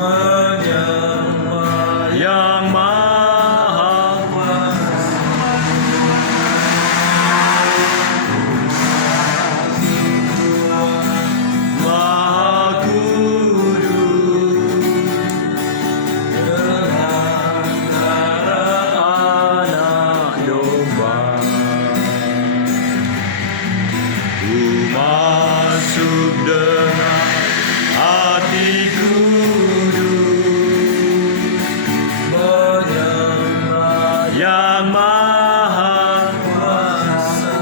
menyembah yang maha Maha Kudus dengan darah anak domba. Ku masuk dengan hati kudus menyembah yang maha kuasa.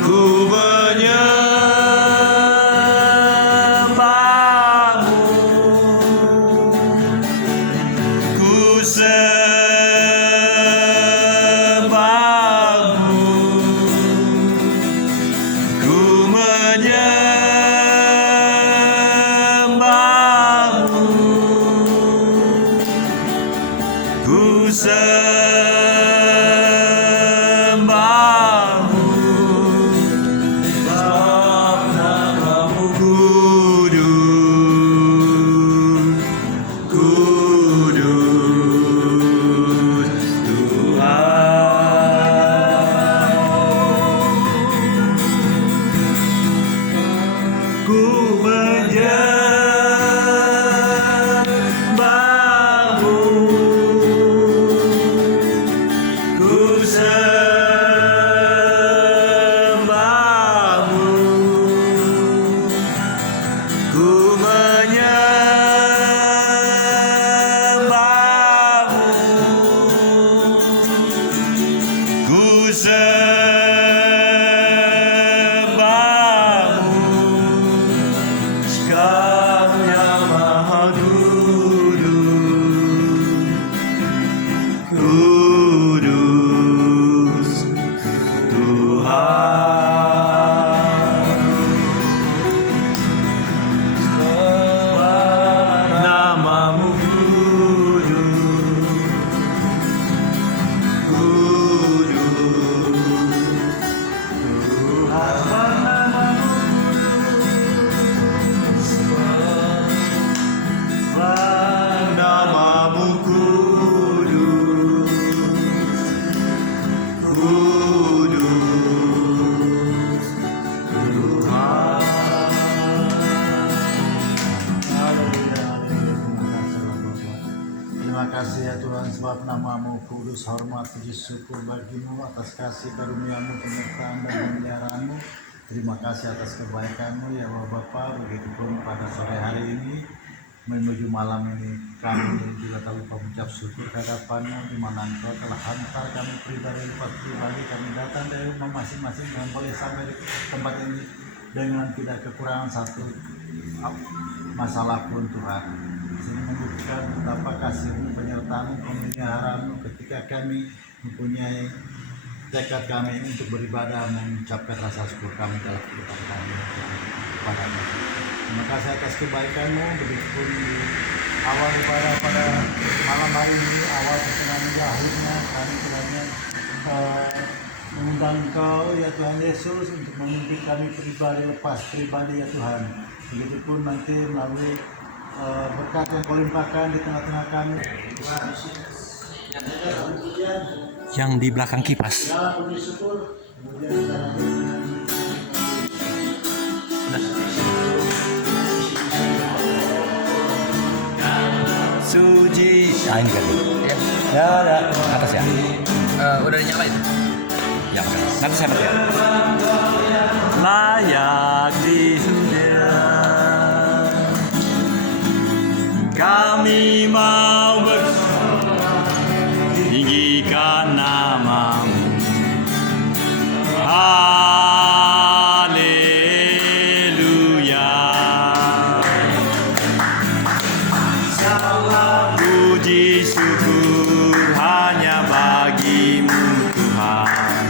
Ku menyembahmu, ku sembahmu, ku menyembahmu, ku sembahmu, sebab namamu kudus, kudus Tuhan. Ku menyembahmu, ku sembahmu, ku menyembahmu, ku sembahmu, Kau yang maha kudus, kudus Tuhan. Sebab namamu kudus, kudus Tuhan. Namamu kudus, kudus Tuhan. Terima kasih ya Tuhan, sebab namamu kudus, hormat, puji syukur bagimu atas kasih karuniamu, penyertaan dan pemeliharaanmu. Terima kasih atas kebaikanmu ya Allah Bapa. Begitupun pada sore hari ini menuju malam ini kami juga tak lupa mengucap syukur kehadapanmu, di mana Engkau telah hantar kami pribadi lepas pribadi, kami datang dari rumah masing-masing dan boleh sampai di tempat ini dengan tidak kekurangan satu masalah pun Tuhan. Sini membuktikan betapa kasih-Mu, penyertaan-Mu, pemeliharaanmu ketika kami mempunyai tekad kami untuk beribadah, mengucapkan rasa syukur kami dalam kehidupan kami kepada-Mu. Terima kasih atas kebaikan-Mu. Begitupun di awal ibadah pada malam hari ini, awal pertengahan akhirnya kami kiranya mengundang Engkau ya Tuhan Yesus untuk memimpin kami pribadi lepas pribadi ya Tuhan. Begitupun nanti melalui berkat yang Kau limpahkan di tengah-tengah kami. Yang di belakang kipas. Ya, puji syukur. Kemudian kita Suci. Nah ini kan. Ya ada atas ya. Udah dinyalain? Ya oke. Nanti saya pakai. Layak disembah, kami mau tinggikan namamu. Haleluya. Puji syukur hanya bagimu Tuhan,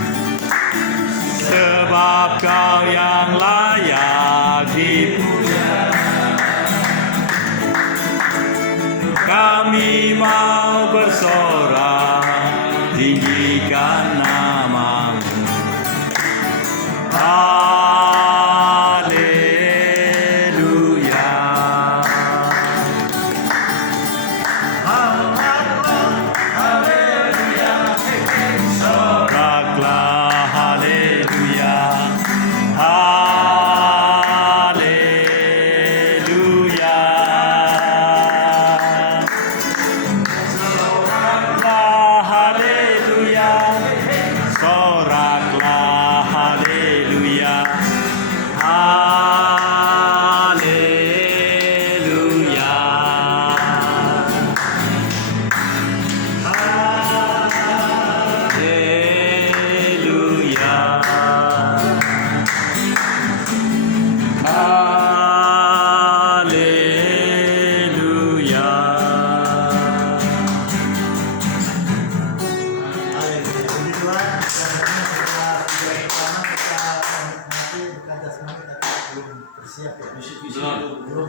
sebab Kau yang layak dipuja. Kami mau bersorak, tinggikan namamu. Haleluya.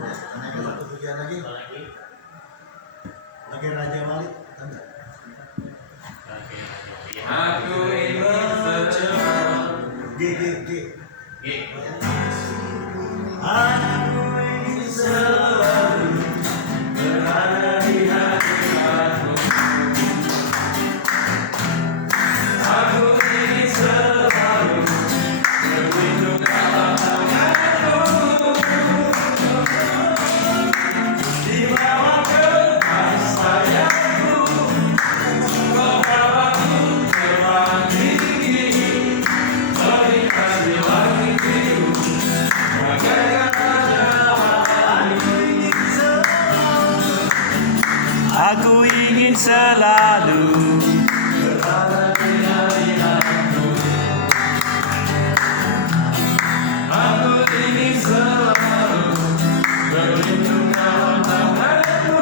Tanyakan satu pujian lagi. Lagi Raja Wali. Aku ingin selalu. G. Aku ingin selalu berada di hadiratmu. Aku ingin selalu berlindung dalam tanganmu. Di bawah kekasih sayangmu, kau bawaku terbang tinggi, melintasi langit biru. Aku ingin selalu berada di hadiratmu. Aku ingin selalu berlindung dalam tanganmu.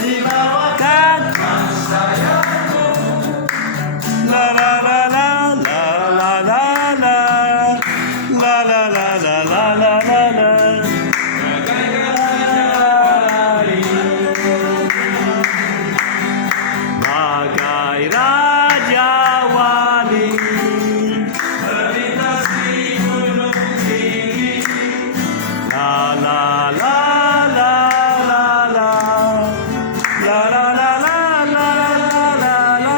Di bawah kaki sayangmu. La la la la la la la la la la la la la la la la. Bagai Raja Wali melintasi gunung tinggi. La la la la la la la la la la la la la la.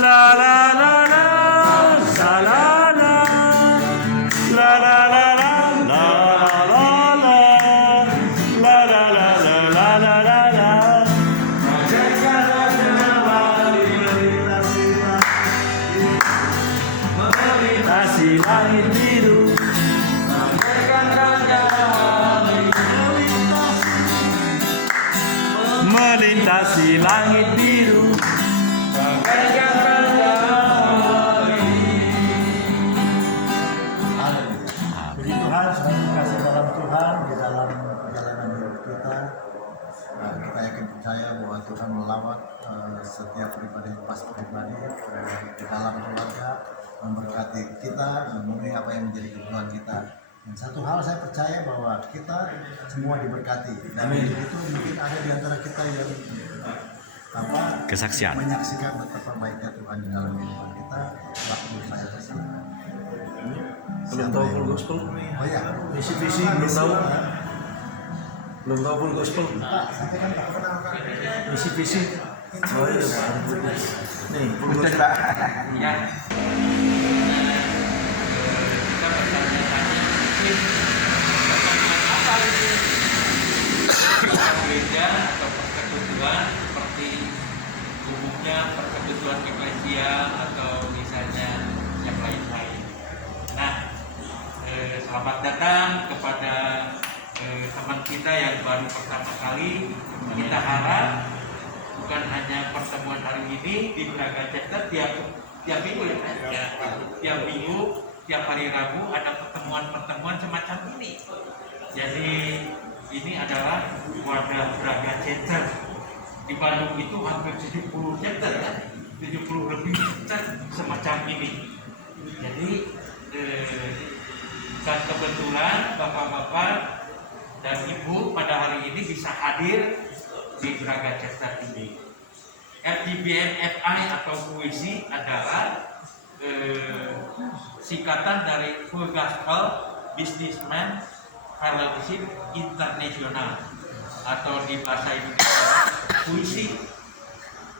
La la la la, la la la, la la la la, la la la la, la la la la. Bagaikan Raja Wali melintasi langit biru. Bagaikan Raja Wali melintasi langit biru. Bagaikan Raja Wali. Puji Tuhan, semoga kasih dalam Tuhan di dalam perjalanan hidup kita. Kita yakin percaya bahwa Tuhan melawat setiap pribadi pas pribadi di dalam keluarga, memberkati kita, memenuhi apa yang menjadi kebutuhan kita. Dan satu hal saya percaya bahwa kita semua diberkati. Dan itu mungkin ada di antara kita yang Kesaksian. menyaksikan betapa baiknya Tuhan di dalam kehidupan kita. Waktu saya kesana. Belum tahu full gospel. Oh ya, Visi belum tahu. Belum tahu full gospel. Pak, sampaikan Pak. Visi. Oh iya, nih full gospel. Ya. Kita bertanya-tanya mungkin pertanyaan apa itu gereja atau persekutuan seperti umumnya persekutuan eklesia atau misalnya yang lain-lain. Nah, selamat datang kepada teman kita yang baru pertama kali. Kita harap bukan hanya pertemuan hari ini di Braga Chester tiap minggu ya, tiap minggu, tiap hari Rabu ada pertemuan-pertemuan semacam ini. Jadi ini adalah wadah Braga Chester. Di Bandung itu hampir 70 chapter ya, 70 lebih chapter semacam ini. Jadi dan kebetulan bapak-bapak dan ibu pada hari ini bisa hadir di Braga Chester ini. FGBM FI atau puisi adalah singkatan dari Full Gospel Businessman Fellowship International atau di bahasa Indonesia puisi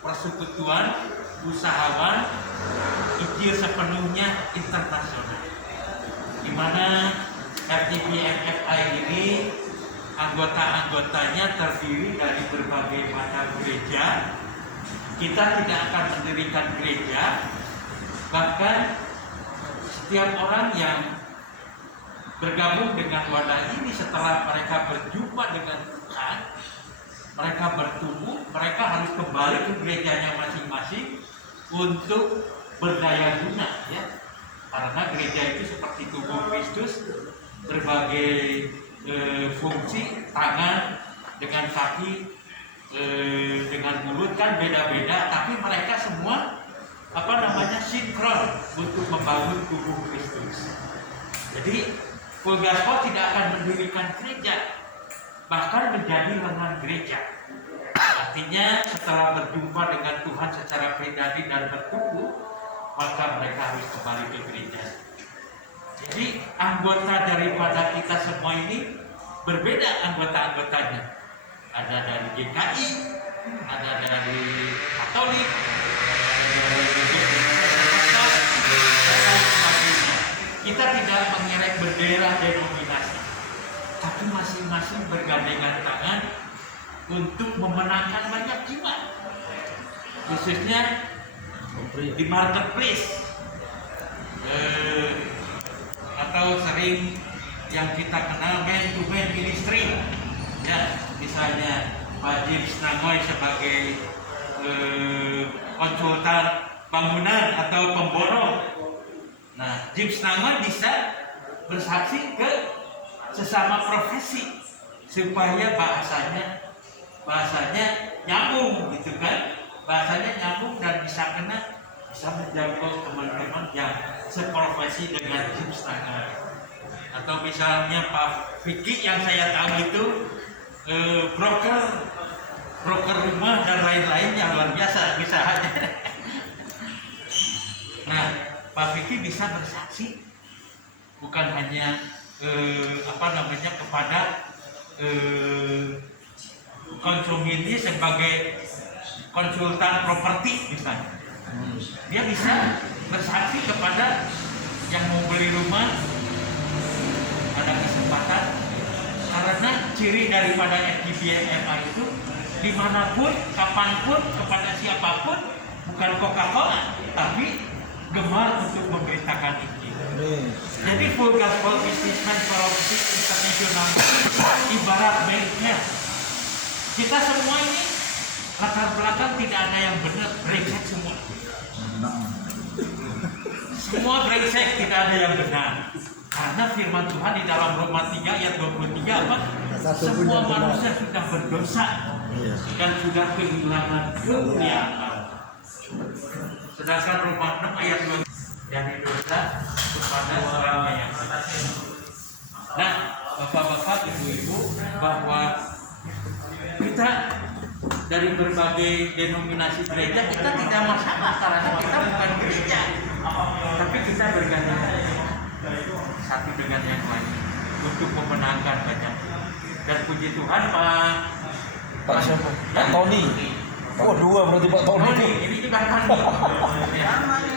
persekutuan usahawan ijil sepenuhnya internasional, di mana FGBMFI ini anggota-anggotanya terdiri dari berbagai macam gereja. Kita tidak akan mendirikan gereja, bahkan setiap orang yang bergabung dengan wadah ini setelah mereka berjumpa dengan Tuhan, mereka bertumbuh, mereka harus kembali ke gerejanya masing-masing untuk berdaya guna ya. Karena gereja itu seperti tubuh Kristus, berbagai fungsi, tangan dengan kaki, dengan mulut kan beda-beda, tapi mereka semua sinkron untuk membangun tubuh Kristus. Jadi Full gospel tidak akan mendirikan gereja, bahkan menjadi lengan gereja. Artinya setelah berjumpa dengan Tuhan secara pribadi dan bertumbuh, maka mereka harus kembali ke gereja. Jadi anggota daripada kita semua ini berbeda anggota-anggotanya. Ada dari GKI, ada dari Katolik, ada dari Pentecostal, dan lain sebagainya. Kita tidak mengerek bendera denominasi, tapi masing-masing bergandengan tangan untuk memenangkan banyak jiwa, khususnya di marketplace, atau sering yang kita kenal man-to-man ministry, ya, misalnya Pak James Nangoy sebagai konsultan bangunan atau pemborong. Nah, James Nangoy bisa bersaksi ke sesama profesi supaya bahasanya nyambung gitu kan, bahasanya nyambung dan bisa menjangkau teman-teman yang seprofesi dengan James Nangoy. Atau misalnya Pak Vicky yang saya tahu itu broker rumah dan lain-lain yang luar biasa usahanya. Nah, Pak Vicky bisa bersaksi bukan hanya kepada konsumennya sebagai konsultan properti misalnya. Dia bisa bersaksi kepada yang mau beli rumah, ada kesempatan, karena ciri daripada FGBMA itu dimanapun, kapanpun, kepada siapapun, bukan Coca-Cola, tapi gemar untuk memberitakan Injil. Jadi Full Gospel Businessman Fellowship International ibarat banknya. Kita semua ini latar belakang tidak ada yang benar, brengsek semua. Semua brengsek, tidak ada yang benar. Karena firman Tuhan di dalam Roma 3 ayat 23 apa? Semua manusia sudah berdosa dan sudah kehilangan kemuliaan. Sedangkan Roma 6 ayat 2 dari dosa kepada orangnya yang benar. Nah, bapak-bapak, ibu-ibu, bahwa kita dari berbagai denominasi gereja kita tidak masalah karena kita bukan gereja, tapi kita bergandengan satu dengan yang lain untuk memenangkan banyak. Dan puji Tuhan Pak siapa? Pak Tony. Oh, dua berarti Pak Tony. Ini juga Tony.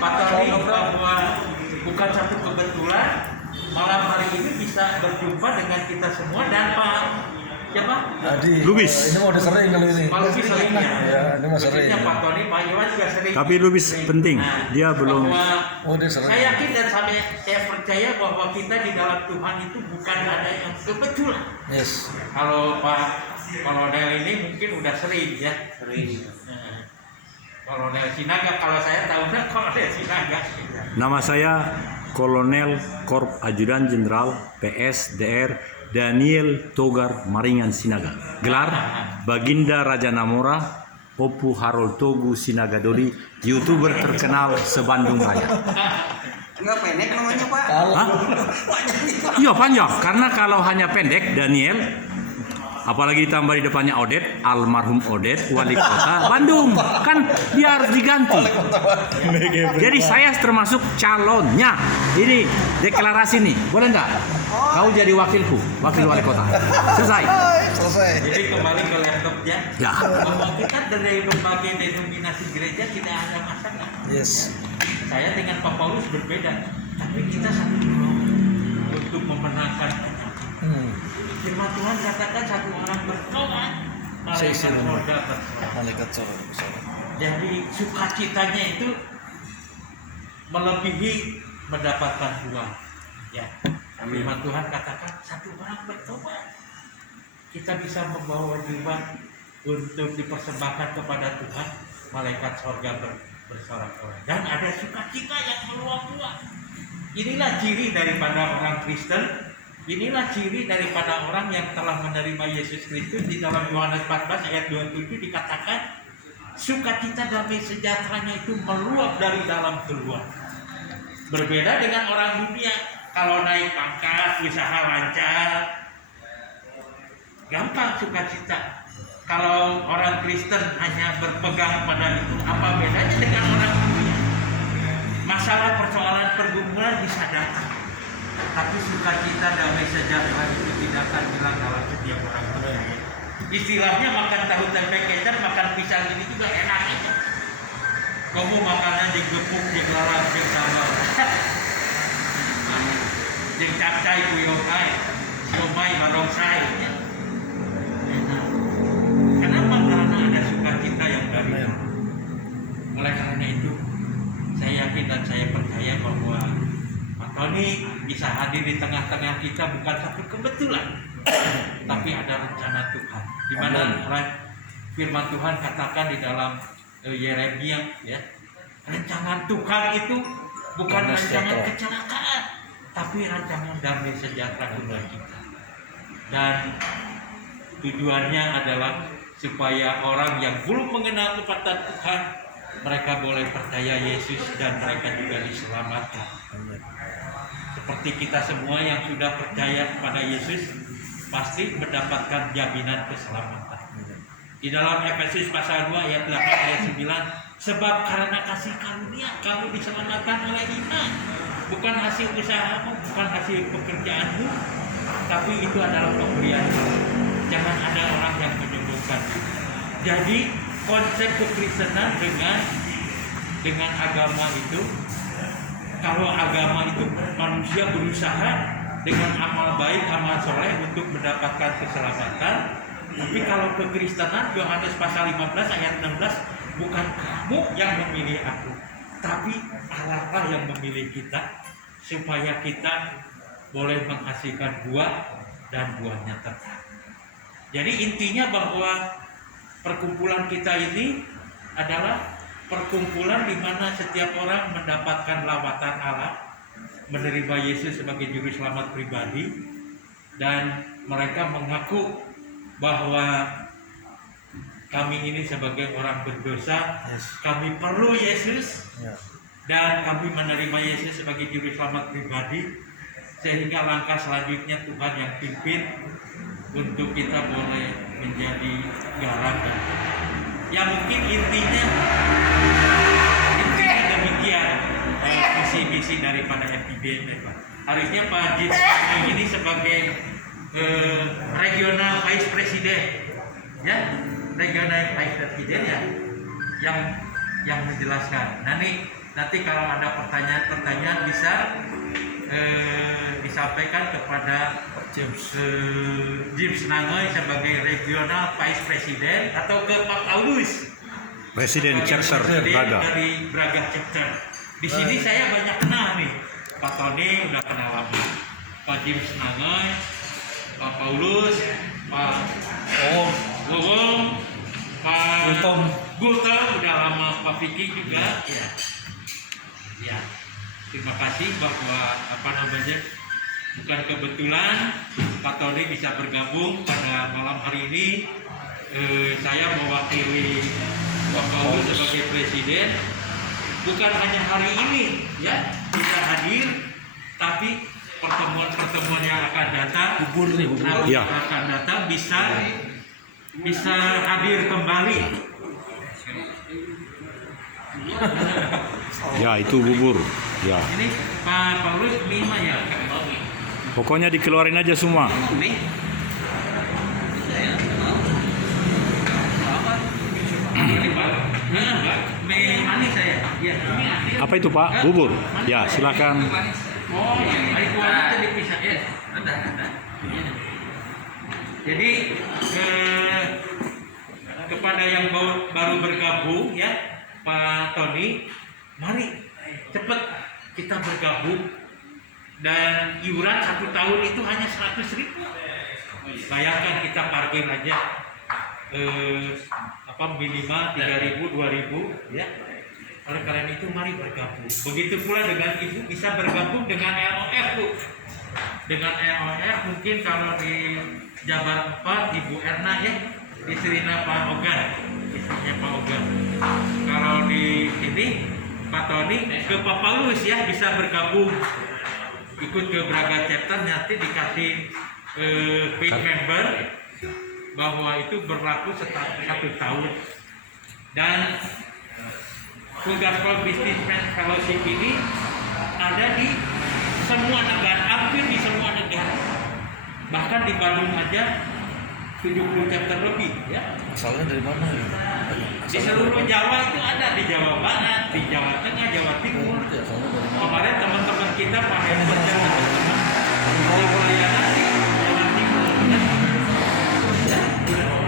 Pak Tony bahwa bukan satu kebetulan malam hari ini bisa berjumpa dengan kita semua dan Pak siapa? Adi. Lubis. Ini mau udah sering kalau ini. Pak Lubis seringnya. Ya, ini mah sering. Khususnya Pak Tony, Pak Iwan juga sering. Tapi Lubis penting, dia belum. Oh, dia sering. Saya yakin dan saya percaya bahwa kita di dalam Tuhan itu bukan ada yang kebetulan. Yes. Kalau Pak Kolonel ini mungkin udah sering ya. Sering. Kolonel Sinaga, kalau saya tahu Kolonel Sinaga. Nama saya Kolonel Korp Ajudan Jenderal PS DR Daniel Togar Maringan Sinaga. Gelar Baginda Raja Namora Opu Harold Togu Sinaga Dodi, YouTuber terkenal se-Bandung Raya. Enggak pendek namanya Pak. Hah? Iya panjang, karena kalau hanya pendek Daniel, apalagi ditambah di depannya Odet, almarhum Odet, wali kota Bandung, kan dia harus diganti. Jadi saya termasuk calonnya. Ini deklarasi nih, boleh nggak? Kau jadi wakilku, wakil wali kota. Selesai. Jadi kembali ke laptopnya. Ya. Bahwa kita dari berbagai denominasi gereja tidak ada masalah. Yes. Saya dengan Pak Paulus berbeda, tapi kita satu untuk memenangkan. Firman Tuhan katakan satu orang berdoa, malaikat surga bersorak. Malaikat surga. Jadi sukacitanya itu melebihi mendapatkan uang. Ya. Firman Tuhan katakan satu orang bertobat, kita bisa membawa jiwa untuk dipersembahkan kepada Tuhan. Malaikat surga bersorak-sorak dan ada sukacita yang meluap-luap. Inilah ciri daripada orang Kristen. Inilah ciri daripada orang yang telah menerima Yesus Kristus. Di dalam Yohanes 14 ayat 27 dikatakan sukacita damai sejahteranya itu meluap dari dalam keluar. Berbeda dengan orang dunia, kalau naik pangkat, usaha lancar, gampang sukacita. Kalau orang Kristen hanya berpegang pada itu, apa bedanya dengan orang dunia? Masalah persoalan pergumulan bisa datang, tapi sukacita, damai sejahtera itu tidak akan hilang dalam setiap orang percaya. Istilahnya makan tahu tempe kecap, makan pisang ini juga enak aja. Kamu makannya digepuk, digelalang, sambal, jeng capcay, kuyongai, siomay, barongsai. Kenapa? Karena ada sukacita yang dari Allah. Oleh karena itu, saya yakin dan saya percaya bahwa Pak Tony bisa hadir di tengah-tengah kita bukan satu kebetulan, tapi ada rencana Tuhan. Di mana firman Tuhan katakan di dalam Yeremia, ya, rencana Tuhan itu bukan rancangan kecelakaan, tapi rancangan damai sejahtera bagi kita. Dan tujuannya adalah supaya orang yang belum mengenal kepada Tuhan, mereka boleh percaya Yesus dan mereka juga diselamatkan. Seperti kita semua yang sudah percaya kepada Yesus, pasti mendapatkan jaminan keselamatan. Di dalam Efesus pasal 2 ayat 8 ayat 9, sebab karena kasih karunia kamu diselamatkan oleh iman, bukan hasil usahamu, bukan hasil pekerjaanmu, tapi itu adalah pemberian Allah. Jangan ada orang yang menyombongkan. Jadi konsep kekristenan dengan agama itu, kalau agama itu manusia berusaha dengan amal baik, amal soleh untuk mendapatkan keselamatan. Tapi kalau kekristenan, Yohanes pasal 15 ayat 16, bukan kamu yang memilih aku, tapi Allah lah yang memilih kita, supaya kita boleh menghasilkan buah dan buahnya tetap. Jadi intinya bahwa perkumpulan kita ini adalah perkumpulan di mana setiap orang mendapatkan lawatan Allah, menerima Yesus sebagai juru selamat pribadi, dan mereka mengaku bahwa kami ini sebagai orang berdosa, kami perlu Yesus, dan kami menerima Yesus sebagai juru selamat pribadi, sehingga langkah selanjutnya Tuhan yang pimpin untuk kita boleh menjadi garam. Ya mungkin intinya demikian visi-visi daripada FIBM, Pak. Harusnya Pak Jis ini sebagai regional vice president, ya, regional vice president, ya, yang menjelaskan. Nanti kalau ada pertanyaan bisa disampaikan kepada James Nangoy sebagai regional vice president, atau ke Pak Paulus, Presiden chapter Braga. Dari Braga chapter. Di sini saya banyak kenal nih. Pak Tony udah kenal lama, Pak James Nangoy, Pak Paulus, Pak Wowong, Pak Gultom udah lama, Pak Vicky juga. Ya. Terima kasih bahwa bukan kebetulan Pak Tony bisa bergabung pada malam hari ini. Saya mewakili Pak Paulus sebagai presiden. Bukan hanya hari ini, ya, bisa hadir, tapi pertemuan-pertemuan yang akan datang, Ya. akan datang bisa hadir kembali. Ya, itu bubur. Ya. Ini Pak Paulus 5 ya. Pokoknya dikeluarin aja semua. Manis saya. Ya. Apa itu Pak? Bubur. Ya, silakan. Oh, hari kuahnya itu dipisah ya. Ada. Jadi kepada yang baru bergabung, ya, Pak Tony, mari cepat kita bergabung, dan iuran 1 tahun itu hanya 100.000. Bayangkan kita parkir aja minimal 3.000, 2.000, ya. Oleh karena itu mari bergabung. Begitu pula dengan Ibu bisa bergabung dengan LOF, Bu. Dengan LOF mungkin kalau di Jabar 4 Ibu Erna, ya, istrinya Pak Ogan, istrinya Pak Ogan. Kalau di sini Pak Tony ke Pak Paulus, ya, bisa bergabung. ikut ke Braga chapter nanti dikasih page member bahwa itu berlaku 1 tahun. Dan Full Gospel Businessman Fellowship ini ada di semua negara, hampir di semua negara. Bahkan di Bandung aja 70 chapter lebih ya. Asalnya dari mana ya? Di seluruh Jawa itu ada, di Jawa Barat, di Jawa Tengah, Jawa Timur. Kemarin teman-teman kita Pak Herbert dan teman-teman yang pelayanan di Jawa Timur, ya.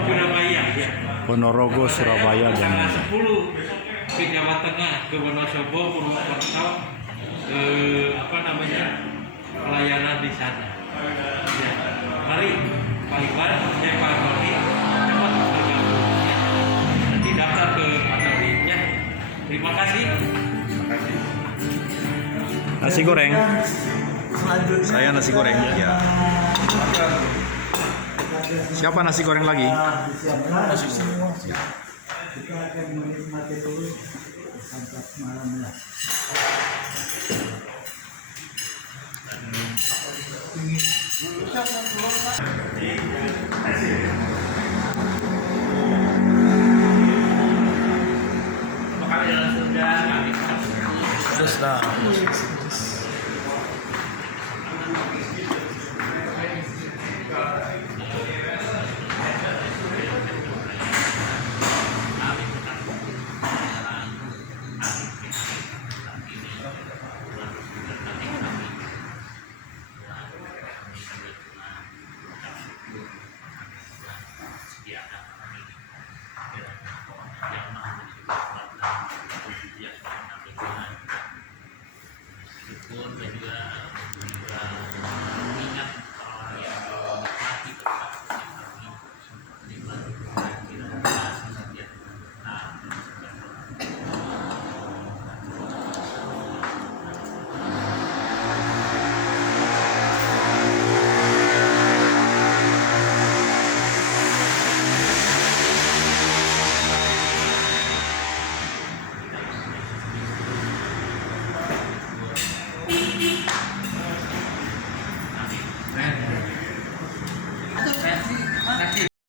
Surabaya ya. Ponorogo, Surabaya, dan Tanggal 10 ke Jawa Tengah, ke Wonosobo, Purwokerto, pelayanan di sana. Ya. Mari Pak Iwan, saya Pak Tony, cepat bergabung. Ya. Nanti daftar ke Pak Tony ya. Terima kasih. nasi goreng. Saya nasi goreng ya. Siapa nasi goreng lagi? Nasi semua. Kita akan menikmati dulu santap malamnya. Terus nah.